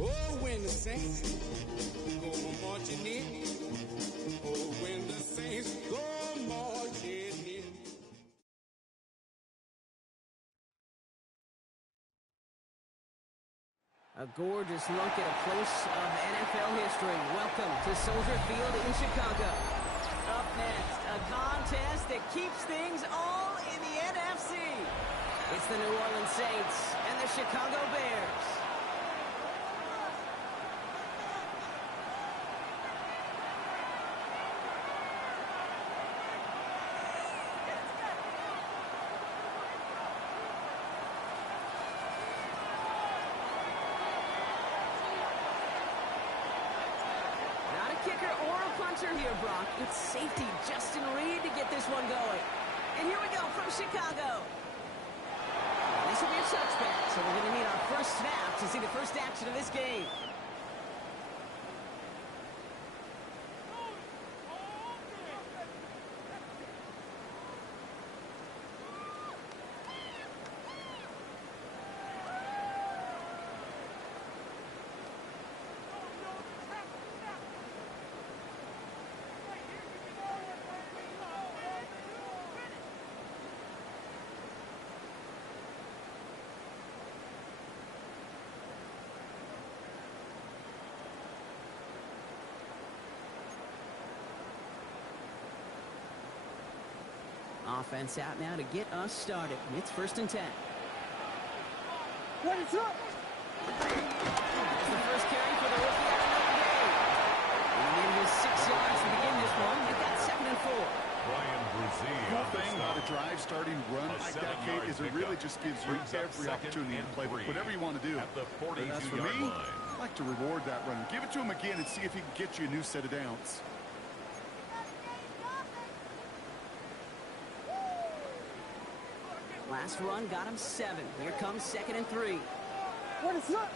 Oh, when the saints go marching in. Oh, when the saints go marching in. A gorgeous look at a place of NFL history. Welcome to Soldier Field in Chicago. Up next, a contest that keeps things all in the NFC. It's the New Orleans Saints and the Chicago Bears. Kicker or a puncher here, Brock. It's safety Justin Reed to get this one going. And here we go from Chicago. This will be a touchback, so we're going to need our first snap to see the first action of this game. Offense out now to get us started. It's 1st and 10. What is up? That's the first carry for the rookie out of Notre Dame. He needed his 6 yards to begin this one. They got 2nd and 4. The thing about a drive starting run like that, Kate, is it really just gives you every opportunity to play with whatever you want to do. But as for me, I like to reward that run. Give it to him again and see if he can get you a new set of downs. Last run got him 7. Here comes 2nd and 3. What is up?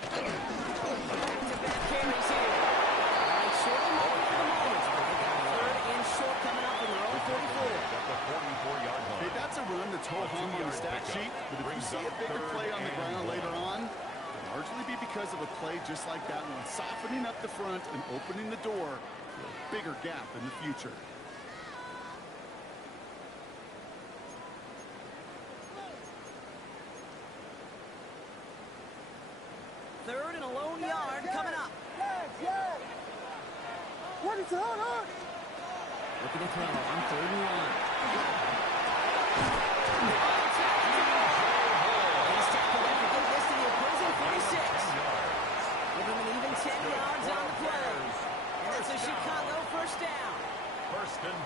Back-to-back carries here. All right, short and long for the moment. They got 3rd and short coming up from their own 44. Hey, that's a run that's ho-hum on the stat sheet, but if you see a bigger play on the ground later on, it'll largely be because of a play just like that one, softening up the front and opening the door to a bigger gap in the future. Third and a lone yard coming up. Yes. What is hold on? Looking to throw on 3rd and 1. He's tackled in to get this to the opposing 46. Give him an even 10 yards on the play. And it's a Chicago first down.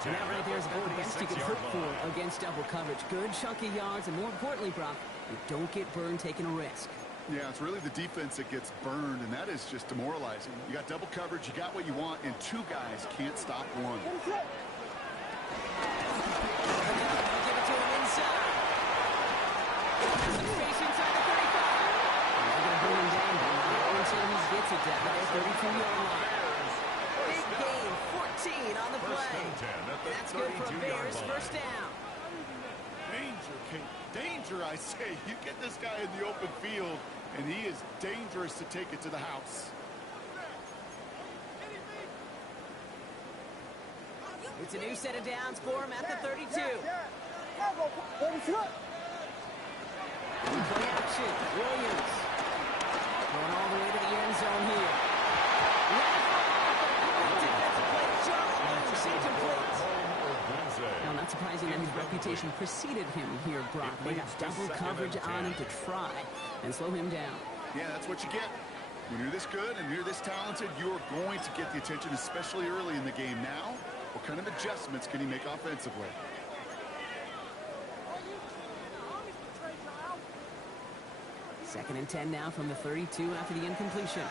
And that right there is about the best you can hope for against double coverage. Good chunky yards, and more importantly, Brock, you don't get burned taking a risk. Yeah, it's really the defense that gets burned, and that is just demoralizing. You got double coverage, you got what you want, and 2 guys can't stop one. Give it to him inside. Some space inside the 35. They're going to bring him down, but not until he gets it down to the 32-yard line. Big gain, 14 on the play. That's good for a Bears first down. Danger, Kate. Danger, I say. You get this guy in the open field, and he is dangerous to take it to the house. It's a new set of downs for him at the 32. What is up? Play action. Williams. Going all the way to the end zone here. Defensive play. Jones incomplete. Now, not surprising that his reputation preceded him here, Brock. They got double coverage on him to try and slow him down. Yeah, that's what you get. When you're this good and you're this talented, you're going to get the attention, especially early in the game. Now, what kind of adjustments can he make offensively? Second and 10 now from the 32 after the incompletion.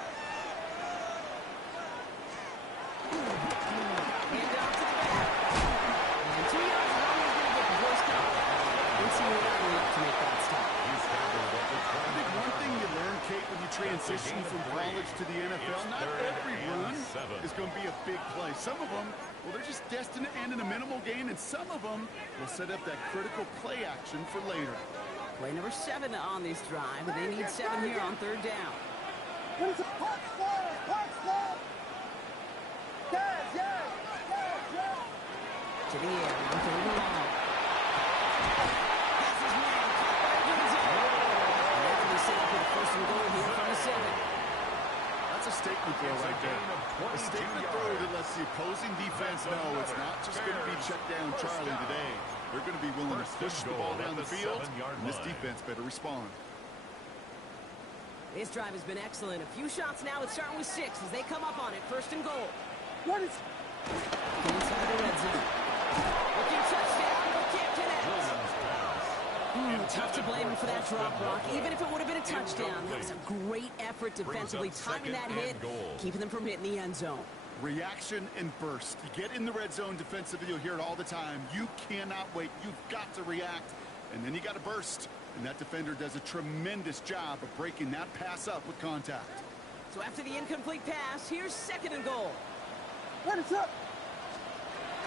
Transition from college to the NFL, not every run is going to be a big play. Some of them, well, they're just destined to end in a minimal gain, and some of them will set up that critical play action for later. Play number 7 on this drive. They need 7 here on 3rd down. What is it? Punch ball! Punch ball! Yes, yes, yes, yes! To the air, on third and long. That's his man, caught by Redzone. And they're going to set up with a first and goal here from the 7. That's a statement throw right there. A statement throw that lets the opposing defense know it's not just going to be check down Charlie today. They're going to be willing to push the ball down the field, and this defense better respond. This drive has been excellent. A few shots now. It's starting with 6 as they come up on it. First and goal. What is... Inside the red zone. Looking touchdown, but can't connect. Tough to blame him for that drop, Brock. Even if it would have been a touchdown, that was a great effort defensively, timing that hit, keeping them from hitting the end zone. Reaction and burst. You get in the red zone defensively, you'll hear it all the time. You cannot wait. You've got to react, and then you got to burst. And that defender does a tremendous job of breaking that pass up with contact. So after the incomplete pass, here's second and goal. What is up?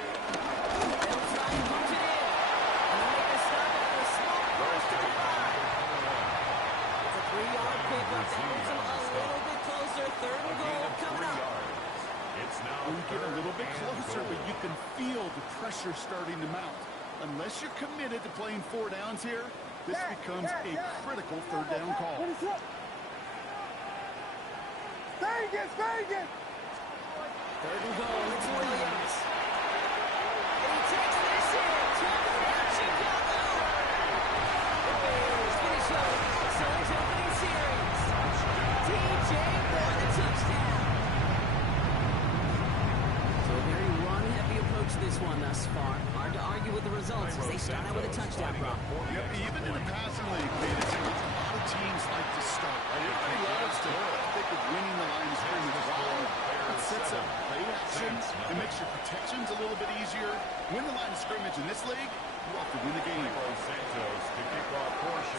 They'll try and punch it in. And they'll make a stop after a small burst to the 5. It's a 3-yard pickup. That moves them a little bit closer. Third and goal coming up. It's now We get a little bit closer, but you can feel the pressure starting to mount. Unless you're committed to playing 4 downs here, this becomes a critical third down call. What is up? Vegas, Vegas! Third and goal. It's Williams. And he takes this in. Touchdown, Chicago. The Bears finish up an excellent opening series. DJ for the touchdown. So a very run-heavy approach to this one thus far. Hard to argue with the results as they start out with a touchdown, Brock. Yep, even in a passing league, it's a lot of teams like to start. Everybody loves to think of winning the line of scrimmage. It sets up play action. It makes your protections a little bit easier. Win the line of scrimmage in this league, you have to win the game.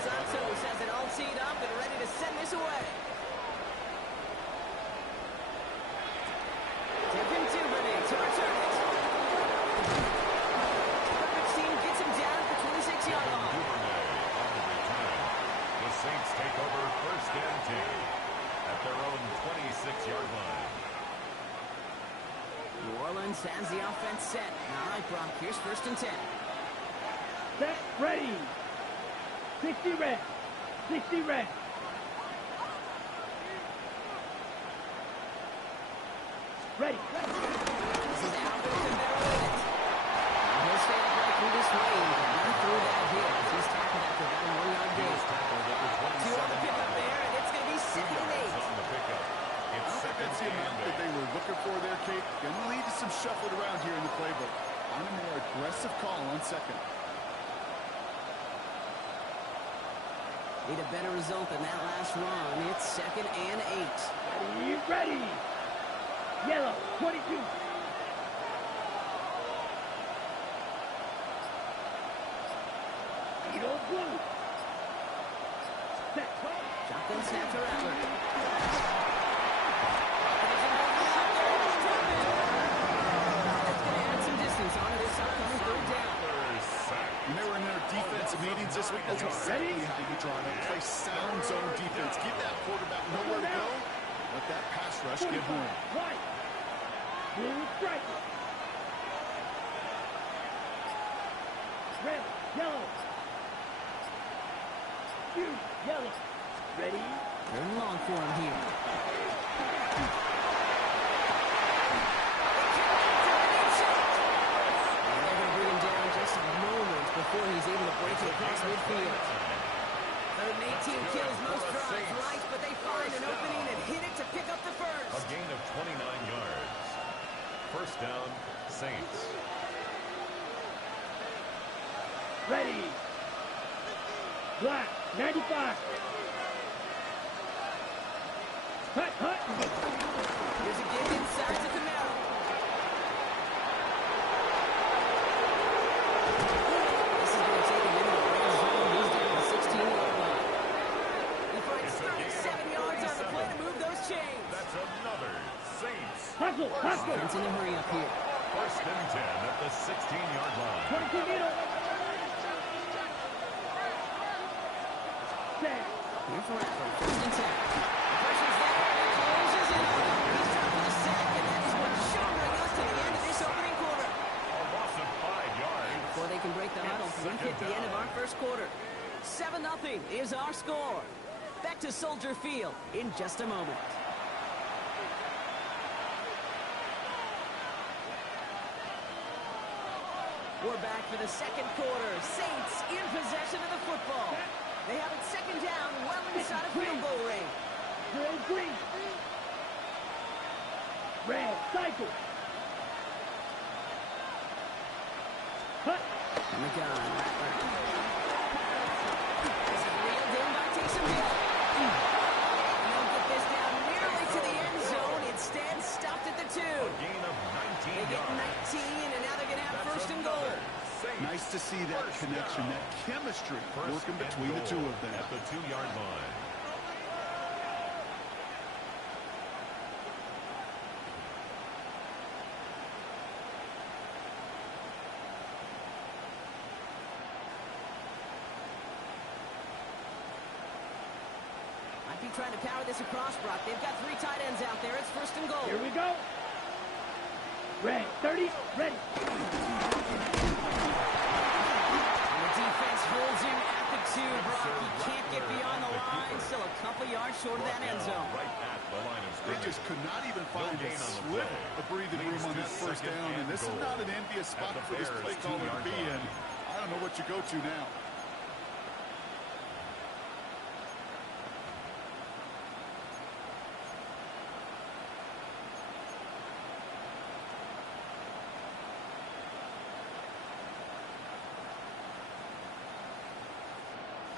Santos has it all teed up and ready to send this away. Taking Tierney to return it. Coverage team gets him down at the 26-yard line. The Saints take over first and 10 at their own 26-yard line. New Orleans has the offense set. All right, Brock, here's first and 10. Set, ready! 60 red! 60 red! Ready! This is Albert Cabrera with it. He'll stay upright through this range and run through that hit. He's tackled after about a 1-yard gain. 2 on the pickup there, and it's going to be 2nd and 8. That's the amount that they were looking for there, Kate. Going to lead to some shuffling around here in the playbook. On a more aggressive call on second. Need a better result than that last run. It's 2nd and 8. Ready! Yellow, 22. Eagle blue. Set, Shotgun snap to Rattler. When they were in their defensive meetings this week, that's exactly how you draw it up. Play sound zone defense. Give that quarterback nowhere to go. Let that pass rush get home. White. Blue strike. Red, yellow. Blue, yellow. Ready? Third and long for him here. Before he's able to break it across midfield. 3rd and 18 kills most drives right, but they find an opening and hit it to pick up the first. A gain of 29 yards. First down, Saints. Ready. Black, 95. Hut, hut. Here's a give inside to Camaro. This is going to take him into the red zone. He's down to the 16-yard line. He finds 37 yards on the play to move those chains. That's another Saints. Hustle, hustle. Offense in a hurry up here. First and 10 at the 16-yard line. 22 meters. Set. Here for Rattler. First and 10. The pressure's there. can break the huddle. We've hit the end of our first quarter. 7-0 is our score. Back to Soldier Field in just a moment. We're back for the second quarter. Saints in possession of the football. They have it second down, well inside of field goal range. Green. Red, cycle. Cut. On the gun. This is reeled in by Taysom Hill. They'll get this down nearly to the end zone. Instead, stopped at the 2. Gain of 19 They get 19, and now they're going to have first and goal. Nice to see that connection, that chemistry working between the two of them. At the 2-yard line. Might be trying to power this across, Brock. They've got 3 tight ends out there. It's first and goal. Here we go. Red, 30, ready. Holds him at the 2, Brock. He can't get beyond the line. Still a couple yards short of that end zone. Right at the line of They scrimmage. just could not even find a sliver of breathing room on that first down, and this is not an envious spot for this play caller to be in. I don't know what you go to now.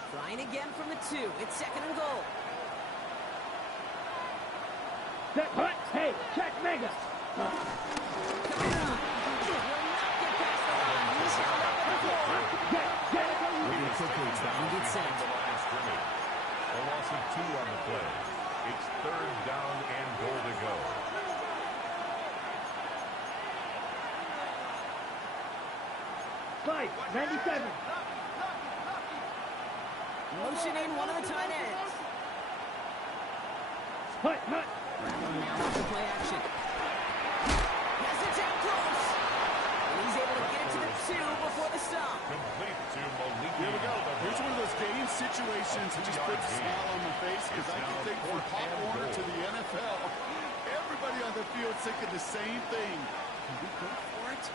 Trying again from the 2. It's second and goal. Set, hut, hey, check mega. Coming up. Will not get past the line. He's held up at the floor. Get. Really quickly trying to get set. The line of scrimmage. A loss of 2 on the play. It's third down and goal to go. Five, 97. Motioning one of the tight ends. Hut. Now off the play action. Has it down close. And he's able to get it to the 2 before the stop. Complete to Malik. Here we go. Here's one of those game situations that just puts a smile on my face, because I can think from Pop Warner to the NFL, everybody on the field thinking the same thing. Can we go for it?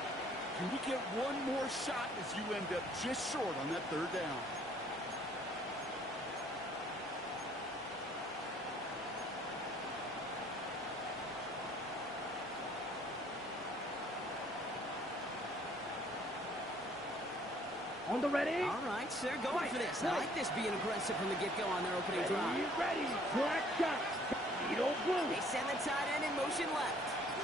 Can we get one more shot as you end up just short on that third down? On the ready. All right, sir, going for this. I like this being aggressive from the get-go on their opening drive. Ready. Black shot. Needle blue. They send the tight end in motion left.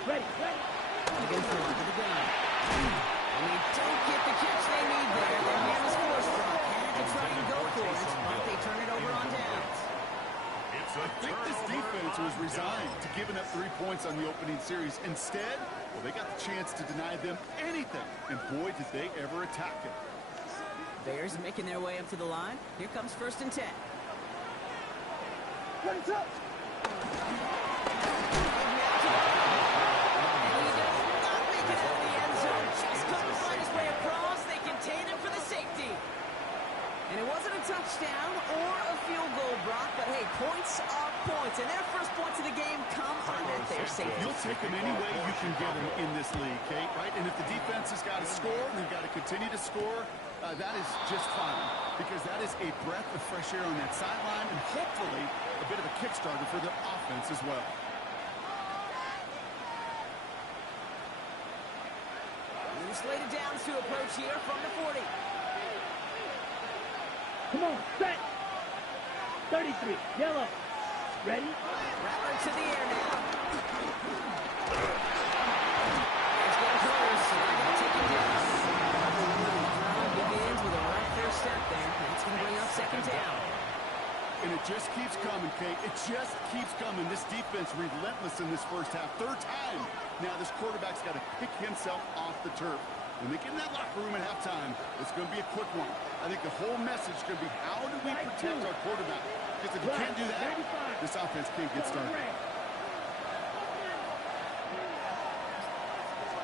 Ready. Looking for to the gun. And they don't get the catch they need there. Their man was forced. Had to try and go for it, but they turn it over on downs. I think this defense was resigned to giving up 3 points on the opening series. Instead, well, they got the chance to deny them anything, and boy, did they ever attack it. Bears making their way up to the line. Here comes first and 10. What's up? And it wasn't a touchdown or a field goal, Brock, but hey, points are points. And their first points of the game come on that their safety. You'll take them any way you can get them in this league, Kate, right? And if the defense has got to score and they've got to continue to score, that is just fine, because that is a breath of fresh air on that sideline and hopefully a bit of a kickstarter for their offense as well. Slated downs to approach here from the 40. Come on, set. 33, yellow. Ready? Rattler to the air now. It's getting close, so they're going to take it down. The drive begins with a right first step there. That's going to bring up second down. And it just keeps coming, Kate. It just keeps coming. This defense relentless in this first half. Third time. Now this quarterback's got to pick himself off the turf. When they get in that locker room at halftime, it's going to be a quick one. I think the whole message is going to be, how do we protect our quarterback? Because if you can't do that, this offense can't get started.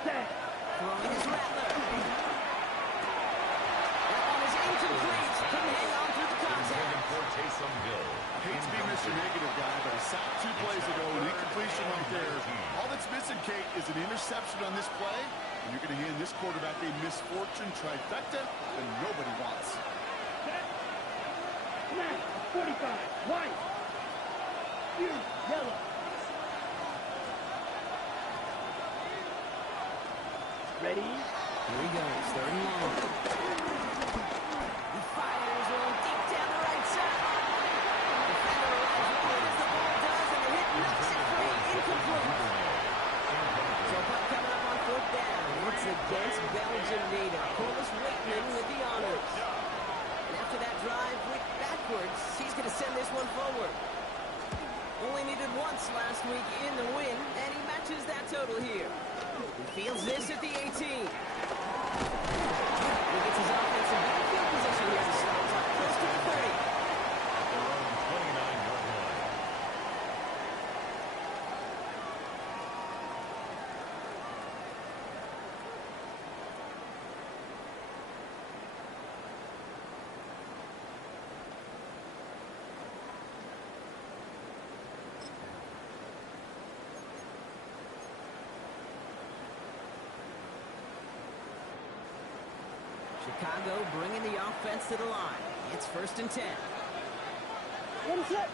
Throwing his Rattler. plays ago, an incompletion right there. All that's missing, Kate, is an interception on this play, and you're going to hand this quarterback a misfortune trifecta that nobody wants. Smash, 45, white. You, yellow. Ready? Here he goes, third and long. He fires one deep down the right side. Defender arrives right as the ball does, and the hit knocks it free, incomplete. So punt coming up on fourth down. It's against Belgium native Corliss Waitman with the honors. And after that drive went backwards, he's going to send this one forward. Only needed once last week in the win, and he matches that total here. He fields this at the 18. He gets his offensive backfield position here to start, close to the 30. At their own 29-yard line. Chicago bringing the offense to the line. It's 1st and 10. 26. But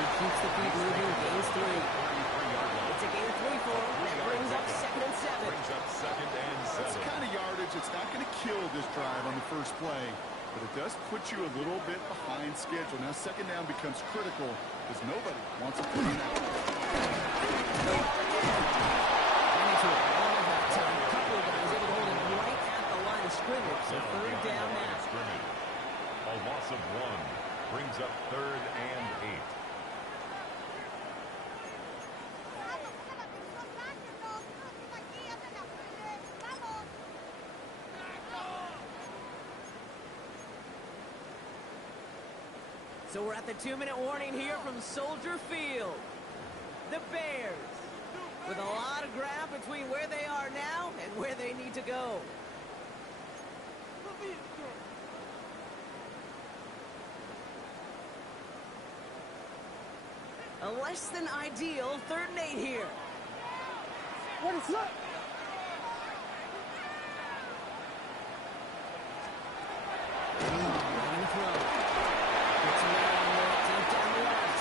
he keeps the feet moving, gains 3. It's a gain of 3 for him. That brings up 2nd and 7. Brings up 2nd and 7. That's the kind of yardage. It's not going to kill this drive on the first play, but it does put you a little bit behind schedule. Now, 2nd down becomes critical because nobody wants to put in out. Scrimmage, so third down now. A loss of 1 brings up 3rd and 8. So we're at the 2-minute warning here from Soldier Field. The Bears, with a lot of ground between where they are now and where they need to go. A less than ideal 3rd and 8 here. What is up? Running throw. Gets around deep down the left.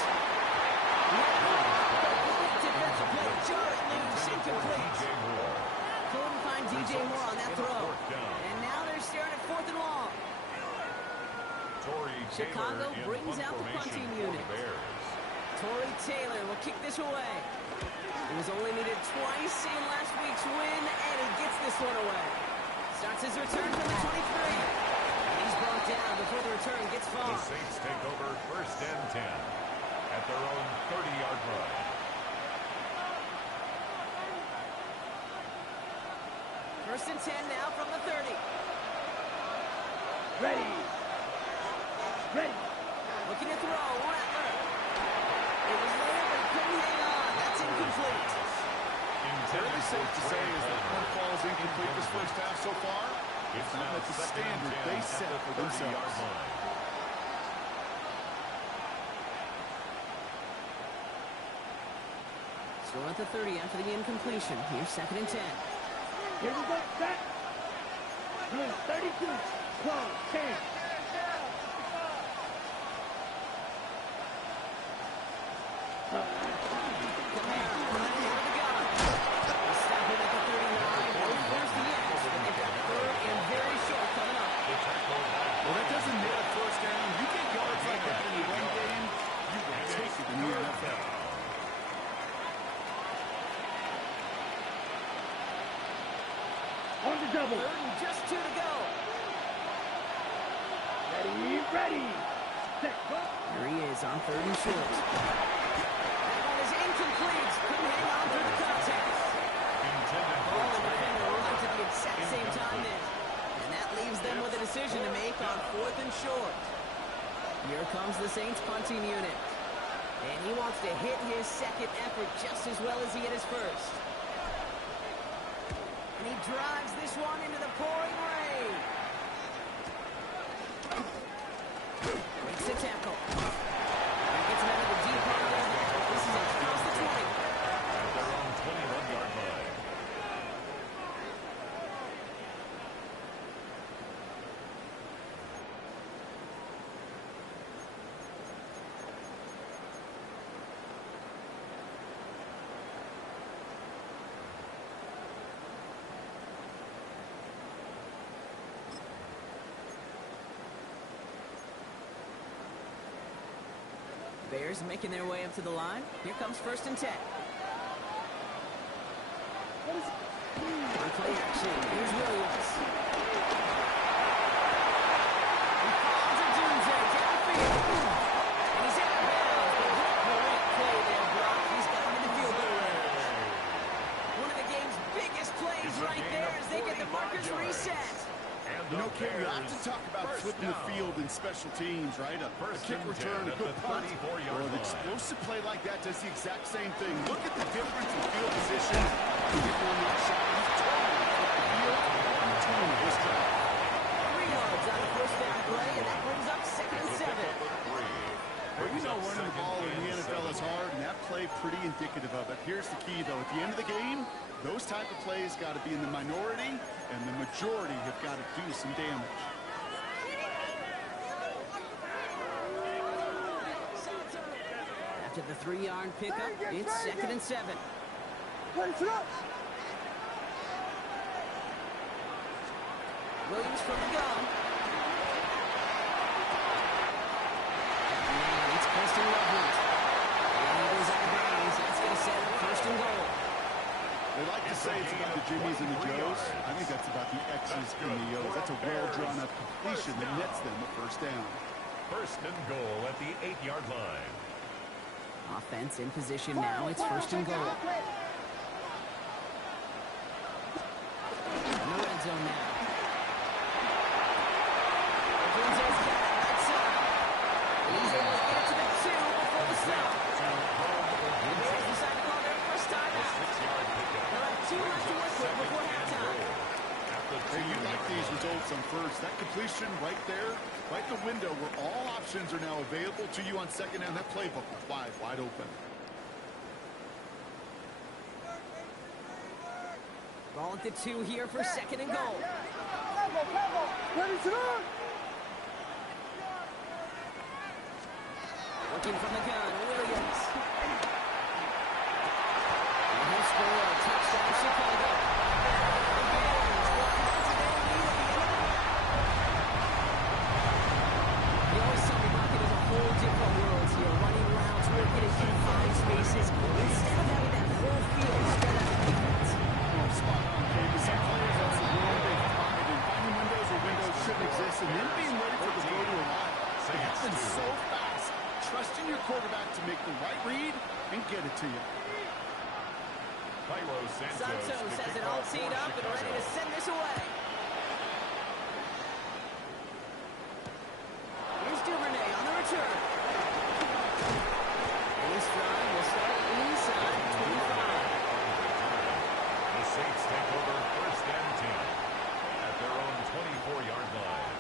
Defensive play, jarring loose, incomplete. Couldn't find DJ Moore on that throw. And now they're staring at 4th and long. Chicago brings out the punting unit. Torrey Taylor will kick this away. He was only needed twice in last week's win, and he gets this one away. Starts his return from the 23. And he's brought down before the return gets far. The Saints take over 1st and 10 at their own 30-yard line. First and 10 now from the 30. Ready. Ready. Looking to throw, Rattler. It was there, but he couldn't hang on. That's incomplete. Fairly safe to say is that punt falls incomplete this first half so far. It's not now at the 2nd and standard 10 they at set the for 30-yard themselves. line. Still at the 30 after the incompletion. Here's 2nd and 10. Here we go. Set. Blue 32. Close. 10. Well, that doesn't net a first down. You get yards like that in the run game, you will take it in the NFL. On the double. 3rd and just 2 to go. Ready. Ready. Set. Go. Here he is on 3rd and short. That one is incomplete. Couldn't hang on through the contact. Ball and defender arrived at the exact same time then. And that leaves them with a decision to make on 4th and short. Here comes the Saints punting unit. And he wants to hit his 2nd effort just as well as he hit his 1st. And he drives this one into the pouring rain. Breaks the tackle. And gets him out of the deep part of the ball. This is across the 20. At their own 21-yard line. Bears making their way up to the line. Here comes 1st and 10. On play action, here's Williams. He falls a doomsday downfield. And he's out of bounds, but great play there, Brock. He's got him in the field goal range. One of the game's biggest plays right there as they get the markers reset. You know, Ken, you have to talk about flipping the field in special teams, right? A kick return, a good punt, or an explosive play like that does the exact same thing. Look at the difference in field position. Getting on that shot, he's totally flipped the field on the team of this drive. 3 yards on the 1st down play, and that brings up 2nd and 7. Well, you know running the ball in the NFL is hard, and that play pretty indicative of it. Here's the key, though. At the end of the game, those type of plays got to be in the minority, and the majority have got to do some damage. After the 3-yard pickup, it's 2nd and 7. Williams from the gun. And it's Preston Loveland. And he goes out of bounds. That's going to set up 1st and goal. They like to say it's about the Jimmies and the Joes. I think that's about the X's and the O's. That's a well-drawn-up completion that nets them a 1st down. 1st and goal at the 8-yard line. Offense in position now. It's 1st and goal. In the red zone now. Gonzalez got it right side. He's able to get it to the 2 before the stop. The Bears decide to call their 1st timeout. They'll have 2 left to work with before halftime. Hey, you like these results on 1st. That completion right there, right in the window where all options are now available to you on 2nd down. That playbook was wide open. Ball at the 2 here for 2nd and goal. Ready to run! Looking from the gun, Williams. And he'll score a touchdown, Chicago. The Bears will cut to their lead at the end of the half. You always tell me Rocket is a whole different world here, running routes, working in confined spaces, instead of having that whole field spread out of defense. Well, spot on, David. Some players, that's the world they thrive in. Finding windows where windows shouldn't exist, and then being ready for the throw to arrive. It happens so fast. Trusting your quarterback to make the right read and get it to you. Santos has it all teed up and ready to send this away. Here's Duvernay on the return. And this drive will start inside 25. The Saints take over 1st and 10 at their own 24-yard line.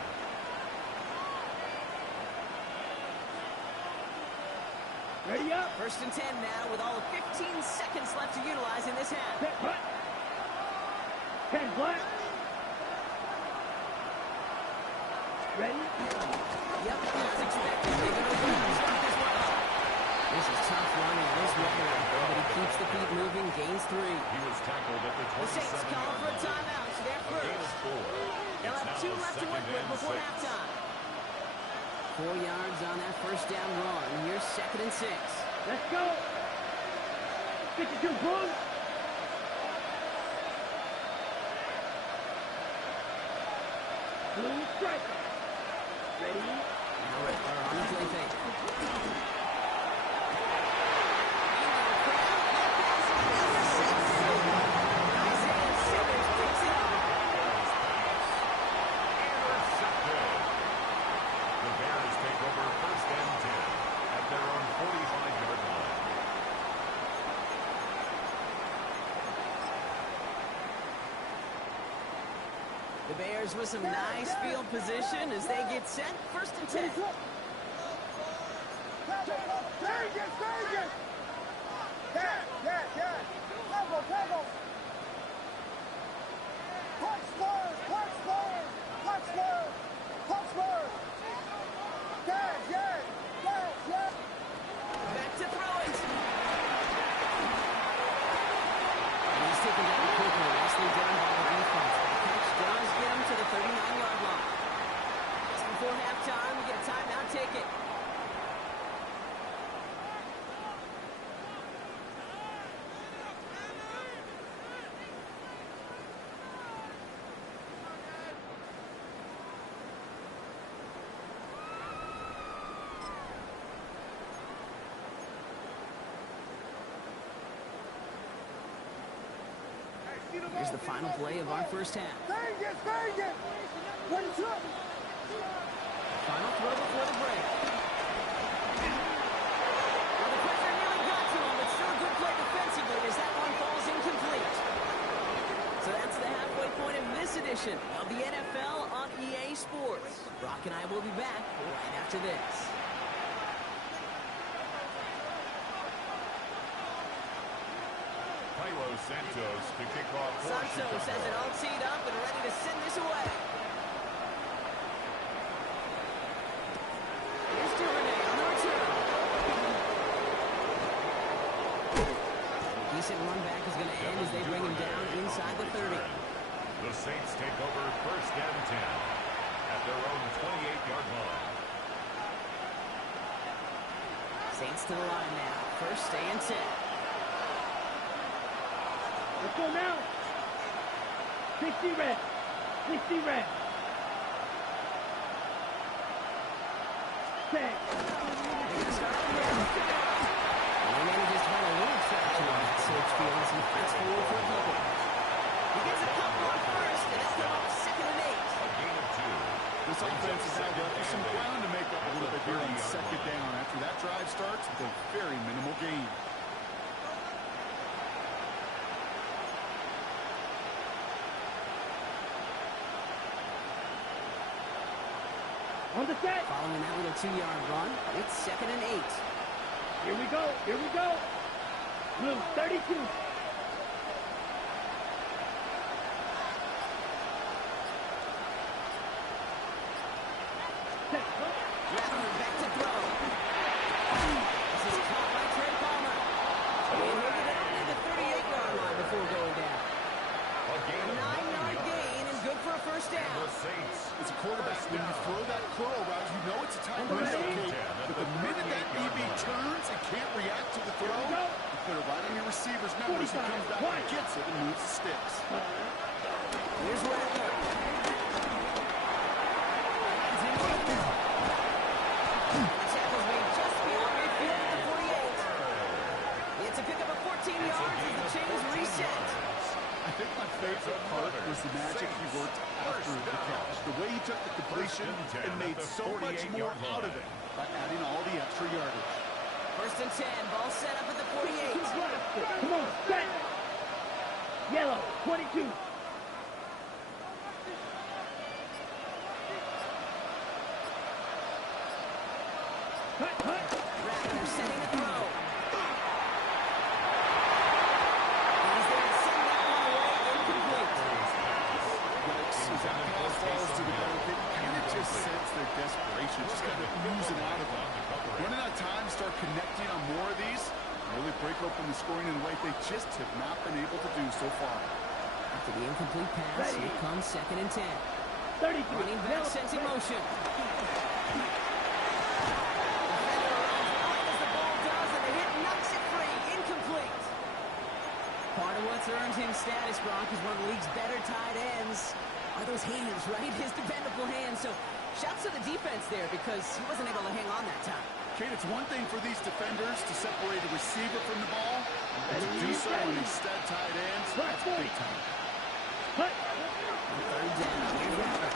Ready up! 1st and 10 now with all of 15 seconds left to utilize in this half. Set black! 10 black! Ready? Yep, as expected. They're going to open up start this one up. This is tough running. This weather out there, but he keeps the feet moving, gains 3. He was tackled at the 27-yard line. The Saints calling for a timeout. So they're first. They'll have 2 left to work with before halftime. 4 yards on that 1st down run. Here's 2nd and 6. Let's go! 52 points! Blue striker! Ready? Now Riddler on the play fake. The Bears with some nice field position as they get set. 1st and 10. Back to throw it. And he's taken down quickly, nicely done by the defense. The catch does get him to the 39-yard line. Just before halftime, we get a timeout ticket. Here's the final play of our first half. Final Throw before the break. Well, the pressure nearly got to him, but still a good play defensively as that one falls incomplete. So that's the halfway point of this edition of the NFL on EA Sports. Brock and I will be back right after this. Santos to kick off for Santos has it all teed up and ready to send this away. Here's Duvernay on the return. Decent run back is going to end as they bring him down inside the 30. The Saints take over 1st and 10 at their own 28-yard line. Saints to the line now. 1st and 10. Let's go now. 60 red. 60 red. Set. He manages to have a little traction on that search field as he fights forward for a couple. He gets a couple on 1st, and they'll go up 2nd and 8. A gain of 2. This offense is now left some ground to make up a little bit here on 2nd down. After that drive starts with a very minimal gain. On the set. Following that little 2-yard run, it's 2nd and 8. Here we go. Here we go. Blue 32. Back to throw. This is caught by Trey Palmer. And he'll get it out of the 38-yard line before going down. A gain of 9-yard gain and good for a 1st down. The Saints. As a quarterback, when you throw that curl route, you know it's a time to relocate. But the minute that DB turns and can't react to the throw, you put it right on your receiver's numbers. He comes back and gets it and moves the sticks. Here's Rattler. Tackles made just beyond midfield at the 48. It's a pickup of 14 yards as the chains reset. I think my favorite part was the magic he worked after the catch. The way he took the completion and made so much more out of it by adding all the extra yardage. 1st and 10, ball set up at the 48. Come on, set. Yellow 22. Rattler setting the throw. He's there to send that one away, incomplete. As that pass falls to the ground, they kind of just sense their desperation, just kind of oozing out of them. Running out of time, start connecting on more of these, really break open the scoring in a way they just have not been able to do so far. After the incomplete pass, here comes 2nd and 10. 33. Running back sets in motion. Part of what's earned him status, Brock, is one of the league's better tight ends. Are those hands, right? His dependable hands. So shouts to the defense there because he wasn't able to hang on that time. Kate, it's one thing for these defenders to separate a receiver from the ball, and to do so when instead tight ends, that's big time. 3rd down. Here's Rattler.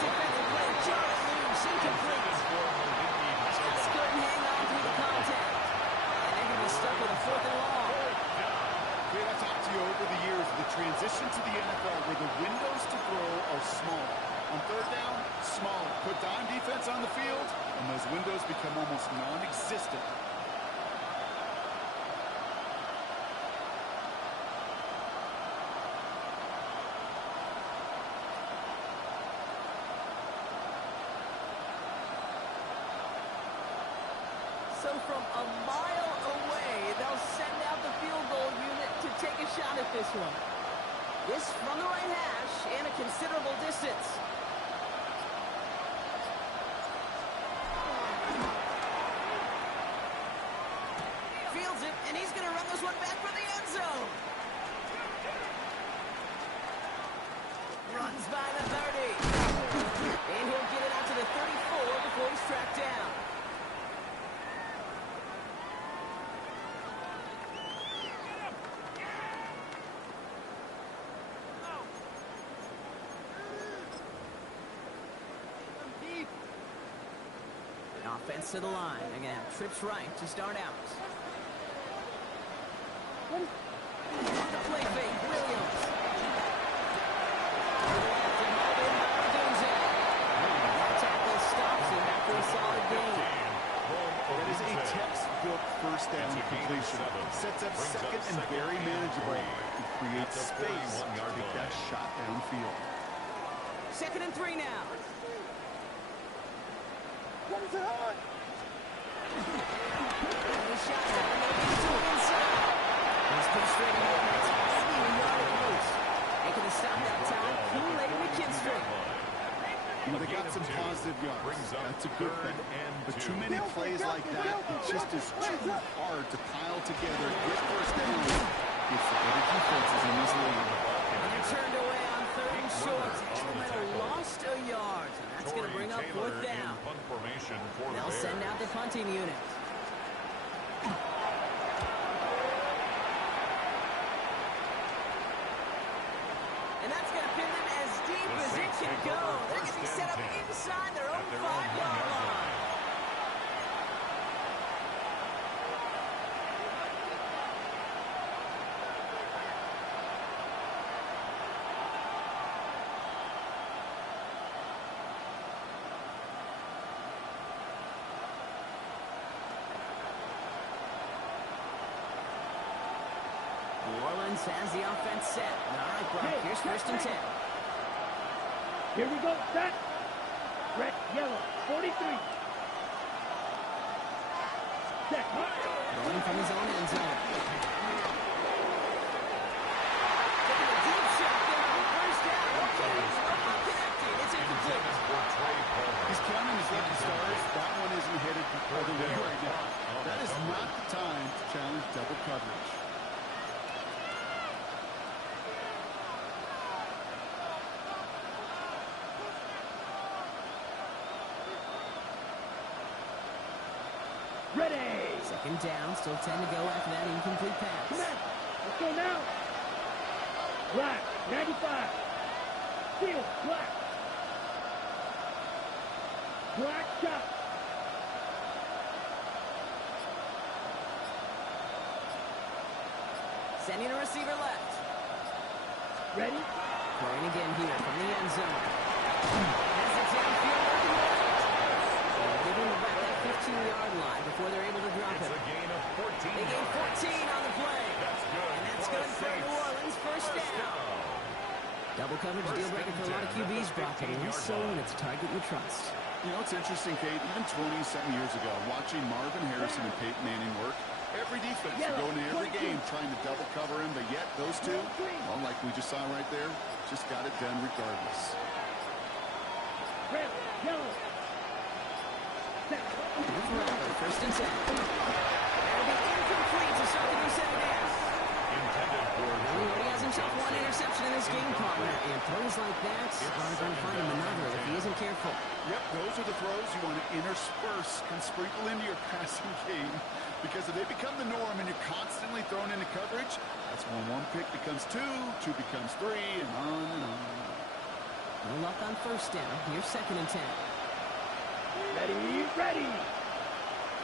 Defensive play just loose, incomplete. Just couldn't hang on through the contact. And they're going to be stuck with a 4th and long. Kate, I've talked to you over the years, the transition to the So from a mile away, they'll send out the field goal unit to take a shot at this one. This from the right hash and a considerable distance. Fields it, and he's going to run this one back for the end zone. Runs by the 30. And he'll get it out to the 34 before he's tracked down. Offense to the line. They're going to have trips right to start out. The play fake, Williams. That tackle stops him after a solid gain. That is a textbook first down completion. Sets up second and very manageable. It creates space to take that shot downfield. 2nd and 3 now. What is it on? The shot inside. He's put straight in. That's maybe a yard at most. Making the stop that time. Kool-Aid McKinstry. You know, they got some positive yards. That's a good thing. But too many plays like that, it just is too hard to pile together, get first down. It's the better defenses in this league. And they're turned away on 3rd and short. Alabama lost a yard. So that's going to bring up 4th down. They'll send out the punting unit. And that's going to pin them as deep as it can go. They're going to be set up inside their own 5-yard line. New Orleans has the offense set. All right, Brock, here's 1st and 10. Here we go. Set. Red, yellow, 43. Set. Going from his own end zone. Taking a deep shot there on 1st down. Okay, not connected. It's incomplete. He's counting his lucky stars. That one isn't headed the other way right now. That is not the time to challenge double coverage. Ready. 2nd down, still 10 to go after that incomplete pass. Come on. Let's go now. Black, 95. Field, black. Black shot. Sending a receiver left. Ready? Playing again here from the end zone. Has it downfield. They're giving back that 15-yard line before they're able to drop it. It's a gain of 14. They gain 14 on the play. That's good. And that's good for New Orleans. 1st down. Double coverage deal breaker for a lot of QBs, Brock, but at least so when it's a target you trust. You know, it's interesting, Kate, even 20-something years ago, watching Marvin Harrison and Peyton Manning work, every defense would go into every game trying to double cover him, but yet those two, well, like we just saw right there, just got it done regardless. Red, yellow. Set. 1st and 10. That'll be incomplete to start the new set of downs. Intended for He already has himself one interception in this game, partner, and throws like that are going to find him another if he isn't careful. Yep, those are the throws you want to intersperse and sprinkle into your passing game, because if they become the norm and you're constantly thrown into coverage, that's when one pick becomes two becomes three, and on and on. No luck on 1st down. Here's 2nd and 10. Ready, ready.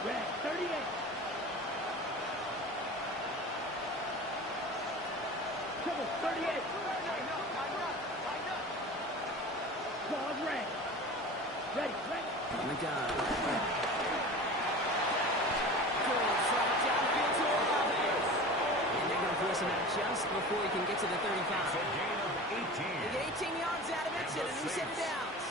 Red, 38. Trouble, 38. Dog red. Ready, ready. On the gun. Good shot downfield to Olave. And they're going to force him out just before he can get to the 35. a gain of 18. They get 18 yards out of it and a new set of downs.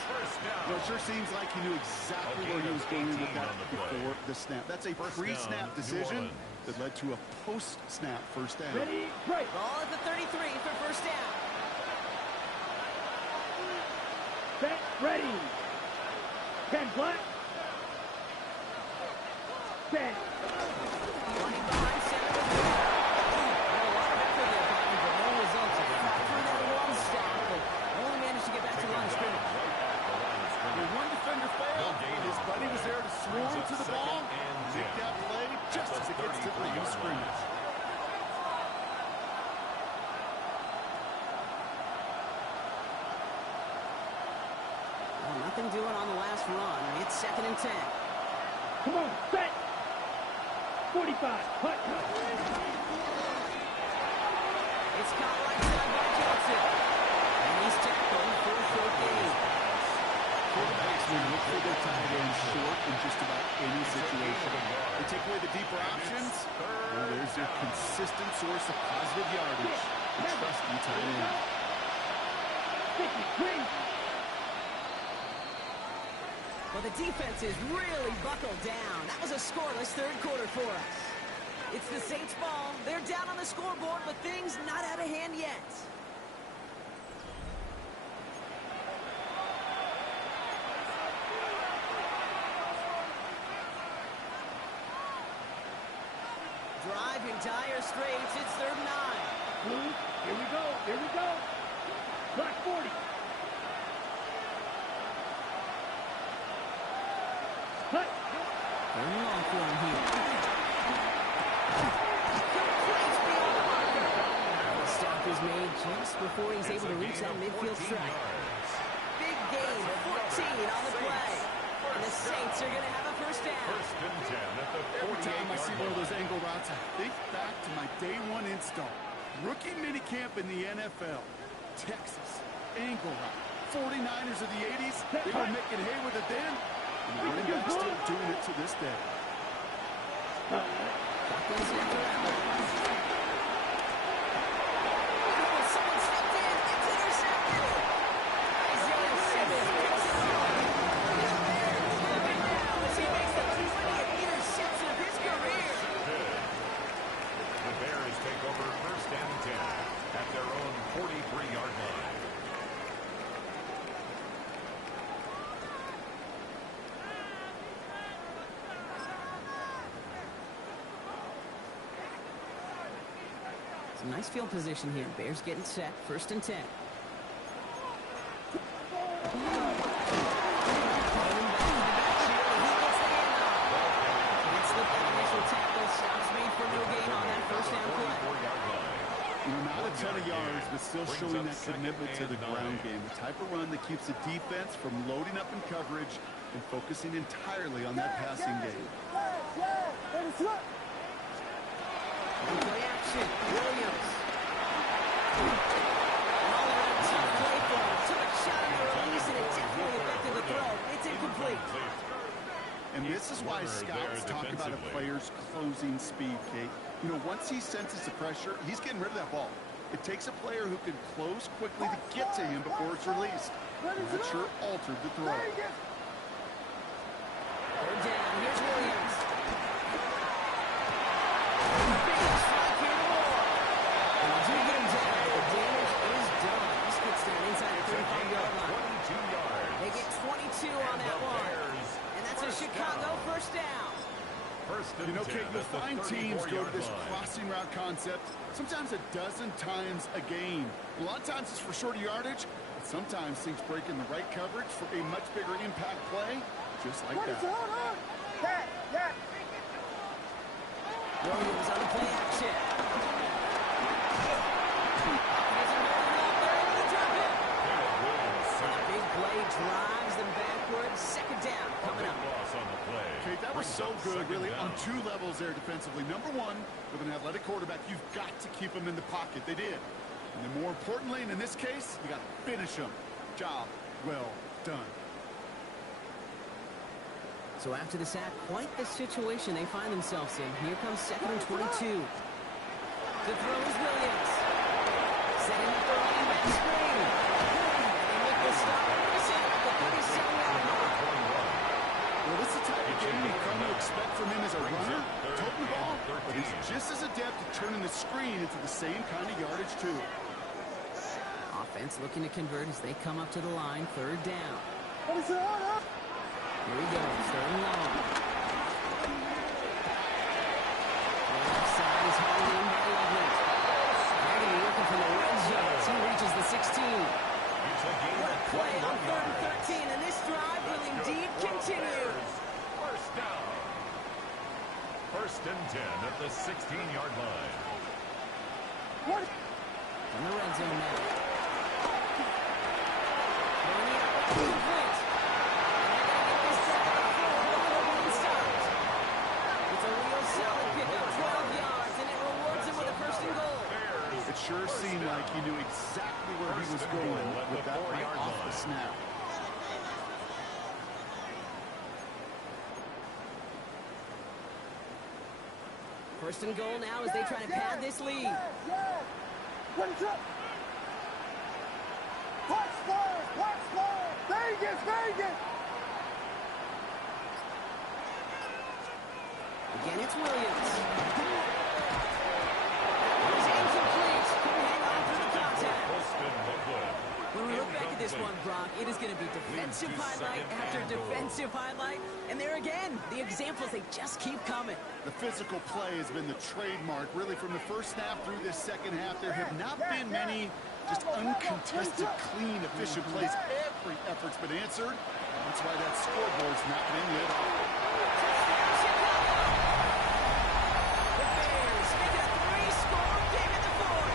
Well, it sure seems like he knew exactly where he was going with that before the snap. That's a pre-snap decision that led to a post-snap first down. Ready, break. Ball at the 33 for first down. Set, ready. 10 black. 10. Running behind center with Moore. A lot of effort there, Cotton, but no results. Fought through that one stop, but only managed to get back to the line of scrimmage. One defender failed, and his buddy was there to swarm to the ball and make that play just as it gets to the line of scrimmage. Well, nothing doing on the last run. It's 2nd and 10. Come on, set. 45. Hut. It's caught right side by Johnson. And he's tackled for a short gain. Quarterbacks will look for their tight end short in just about any situation. They take away the deeper options, and there's a consistent source of positive yardage. The trusty tight end. 53. Well, the defense is really buckled down. That was a scoreless third quarter for us. It's the Saints' ball. They're down on the scoreboard, but things not out of hand yet. Drive in dire straits. It's 3rd and 9. Here we go. Here we go. Black 40. Hut. Third and long for him here. The stop is made just before he's able to reach that midfield strike. Big gain, 14 on the play. And the Saints are going to have a first down. First and 10 at the Every time I see 48-yard one of line. those angle routes, I think back to my day one install. Rookie minicamp in the NFL. Texas, angle route. 49ers of the 80s, they were making hay with it then. And the running back's still doing it to this day. Shotgun snap around. Someone stepped in. It's intercepted. Isaiah Simmons picks it off. The Bears have it now as he makes the 20th interception of his career. The Bears take over first and 10 at their own 43-yard line. Some nice field position here. Bears getting set. First and 10. Not a ton of yards, but still showing that commitment to the ground game. The type of run that keeps the defense from loading up in coverage and focusing entirely on that passing game. Play action. Williams. And all that to play for. Took a shot on the release, and it definitely affected the throw. It's incomplete. And this is why scouts talk about a player's closing speed, Kate. You know, once he senses the pressure, he's getting rid of that ball. It takes a player who can close quickly to get to him before it's released. And that sure altered the throw. Third down. Here's Williams. Big strike here to Moore. And they do get him down, but the damage is done. This gets down inside the 35-yard line. 22 yards. They get 22 on that one. And that's a Chicago first down. You know, Kate, you'll find teams go to this crossing route concept sometimes a dozen times a game. A lot of times it's for shorter yardage, but sometimes things break in the right coverage for a much bigger impact play, just like that. Williams on the play action. Big play drives them backwards. Second down coming up. Okay, that was so good, really, on two levels there defensively. Number one, with an athletic quarterback, you've got to keep him in the pocket. They did. And then more importantly, and in this case, you got to finish him. Job well done. So after the sack, quite the situation they find themselves in. Here comes 2nd and 22. The throw is Williams. Setting up the running back screen. And they make the stop. At the but he's just as adept at turning the screen into the same kind of yardage, too. Offense looking to convert as they come up to the line. Third down. Here he goes. Third and long. Left side is hauled in by Loveland. They're going to be looking for the red zone as he reaches the 16. What a play on 3rd and 13, and this drive will indeed continue. First down. First and 10 at the 16-yard line. From the red zone now. It's a real solid pickup, 12 yards, and it rewards him with a first and goal. It sure seemed like he knew exactly where he was going with that right off the snap. First and goal now as they try to pad this lead. Vegas! Again, it's Williams. It's incomplete. Couldn't hang on through the contact. When we look back at this one, Brock, it is going to be defensive highlight after defensive highlight. And there again, the examples, they just keep coming. The physical play has been the trademark, really, from the first snap through this second half. There have not been many just uncontested, clean, efficient plays. Every effort's been answered. That's why that scoreboard's not been lit up. Touchdown, Chicago! The Bears make it a 3-score game at the fourth.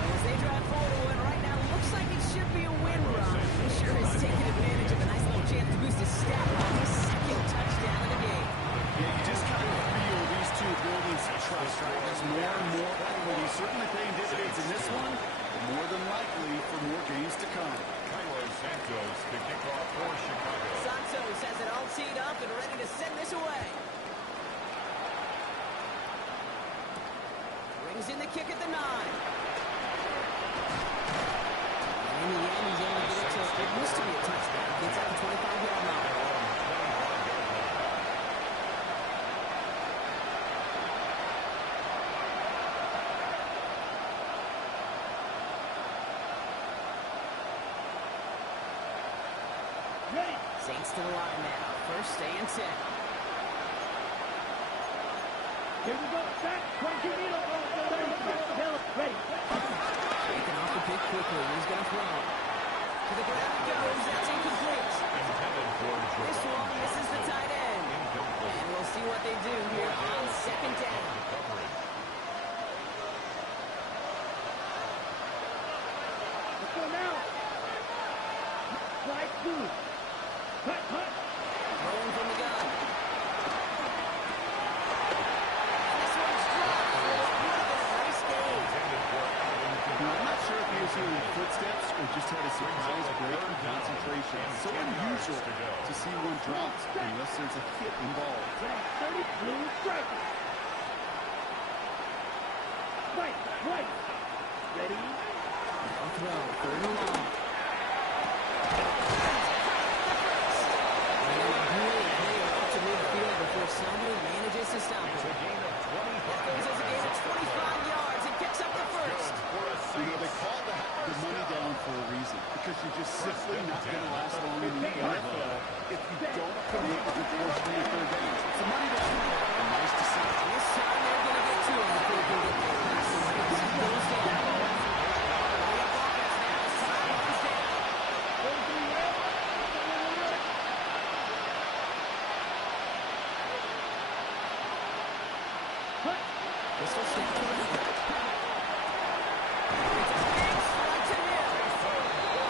As they drive forward to win right now, looks like it should be a win run. He sure has taken advantage of a nice little chance to boost his stat line. His second touchdown of the game. Yeah, you just kind of feel these two building some trust, right? There's more and more equity, certainly paying dividends in this one, but more than likely for more games to come. Santos to kick off for Chicago. Santos has it all teed up and ready to send this away. Brings in the kick at the 9. And in the end, he's able to get it to it used to be a touchdown. Gets out the 25-yard line. Saints to the line now. First and 10. Here we go. Back. Ready. Taking off the pick quickly. He's going to throw. To the ground it goes. That's incomplete. This one misses the tight end. And we'll see what they do here on second down. Let's go now. Slide 2. Cut. Rolling from the gun. This one's dropped. What a nice game. I'm not sure if he was hearing footsteps or just had a surprise break in concentration. It's so unusual to see one dropped unless there's a hit involved. 30, blue strike. Right. Ready. I'll throw. Third and long. Before somebody manages to stop him. That goes as a gain of 25 yards and picks up the first. You know, they call that the money down for a reason, because you're just simply not going to last long in the NFL if you don't commit a good portion of your third downs. It's a money down. And nice to see. This time they're going to get to him before they can get there. He goes down. Pistol snap. It's a big strike to him.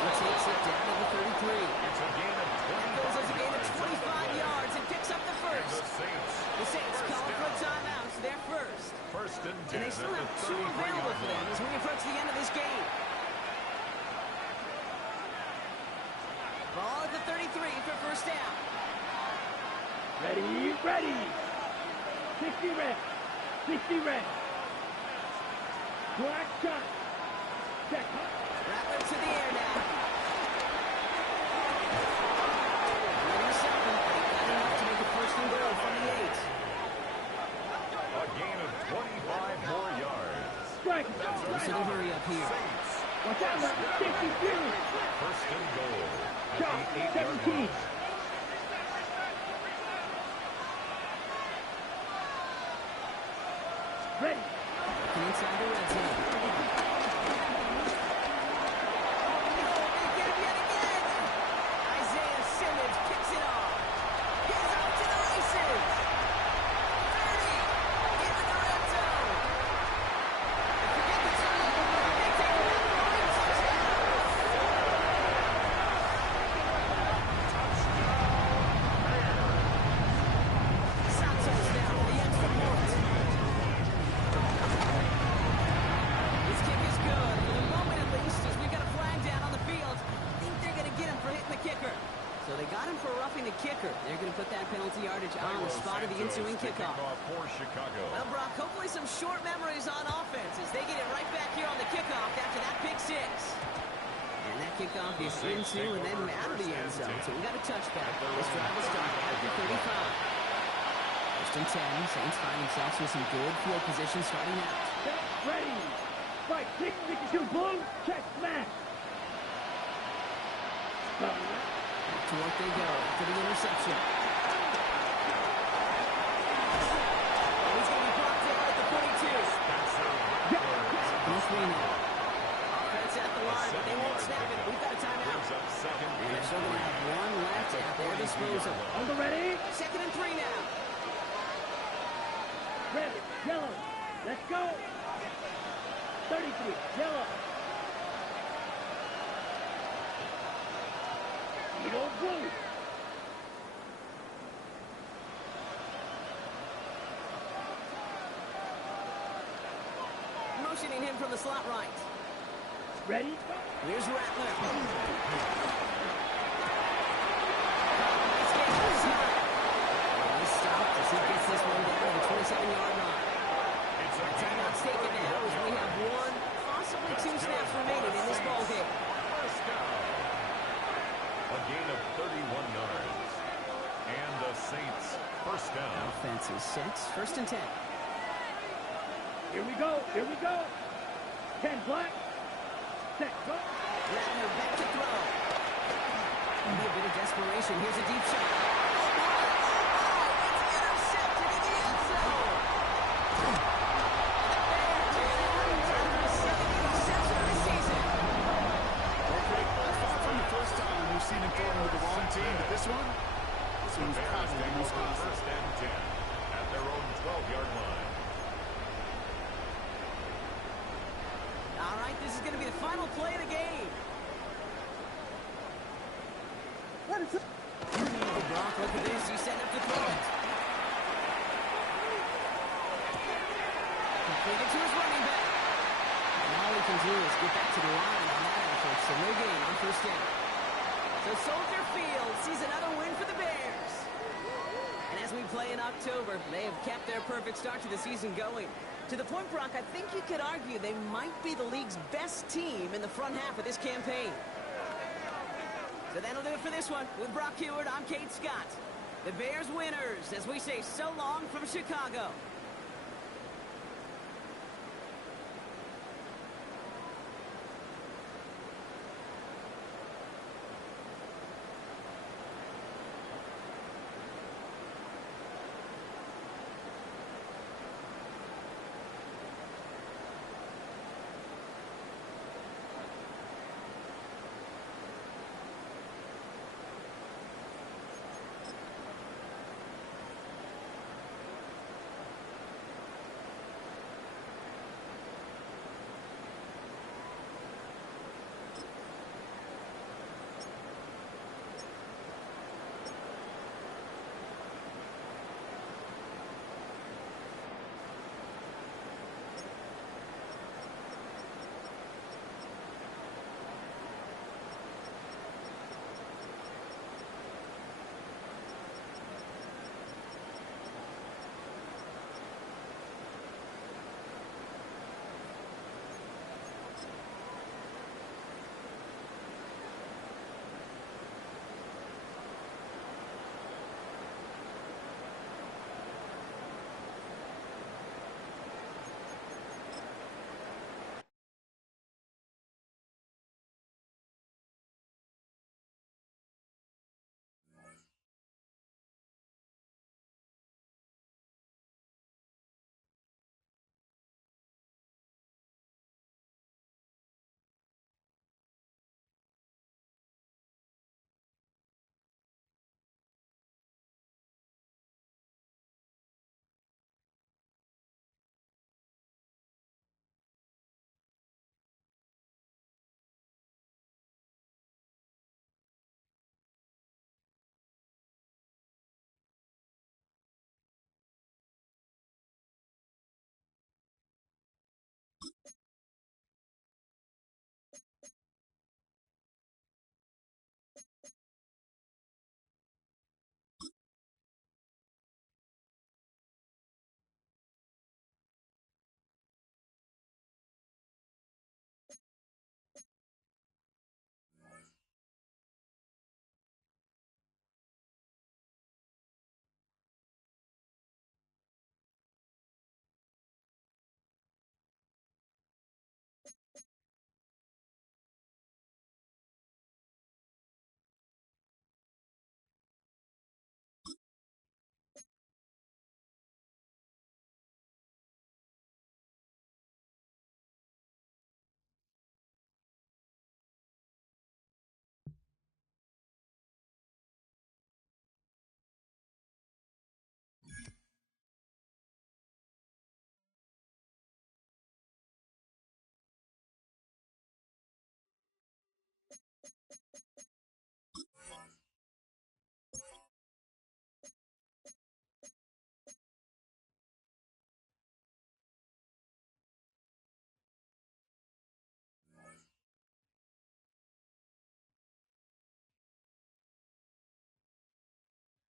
He takes it down to the 33. It's a gain of 20. Goes as a gain of 25 yards and picks up the first. The Saints calling for a timeout. They're first. First and 10. And they still have 2 available for them as we approach the end of this game. Ball at the 33 for first down. Ready. 60 red. Black shot. Check. Rattler to the air now. 37. They got enough to make a first and goal from the 8. Force it to hurry up here. Watch out, safety few. First and goal at Shot, the 8-yard 17. line. Ready. And inside the red zone. They get him yet again. Isaiah Simmons kicks it off. He's out to the races. 30. Into the red zone. Forget the turnover. They take it out of the Santos down to the extra point. This kick is good. For the moment at least, as we got a flag down on the field, I think they're going to get him for hitting the kicker. So they got him for roughing the kicker. They're going to put that penalty yardage on the spot of the ensuing kickoff. For Chicago. Well, Brock, hopefully some short memories on offense as they get it right back here on the kickoff after that pick six. And that kickoff is into and then out of the end zone. So we got a touchback. This drive will start at the 35. First and 10. Saints find themselves with some good field position starting out. Set, ready. Strike, 6, 62, blue, check, smash. Back to work they go after the interception. And he's going to be blocked there at the 42. Second 3 now. Offense at the line, but they won't snap it. We've got a timeout. And they're still going to have one left at their disposal. On the ready. Second and 3 now. Red, yellow. Let's go. 33, yellow. Yellow, blue. Motioning him from the slot right. Ready? Here's Rattler. He's stopped as he gets this one down to the 27-yard line. Timeout's taken now as we have one, possibly 2 snaps remaining in this ball game. First down. A gain of 31 yards. And the Saints first down. Offense is set. First and 10. Here we go. Here we go. 10 black. Set, go. Rattler back to throw. Maybe a bit of desperation. Here's a deep shot. It's intercepted in the end zone. From the first time we've seen him throw with the wrong team, but this one's probably the most constant. First and 10 at their own 12-yard line. All right, this is going to be the final play of the game. Brock, look at this. He's setting up to throw it. Completed to his running back. And all he can do is get back to the line on that effort. So no gain on first down. So Soldier Field sees another win for the Bears. And as we play in October, they have kept their perfect start to the season going. To the point, Brock, I think you could argue they might be the league's best team in the front half of this campaign. So that'll do it for this one. With Brock Heward, I'm Kate Scott. The Bears winners as we say so long from Chicago.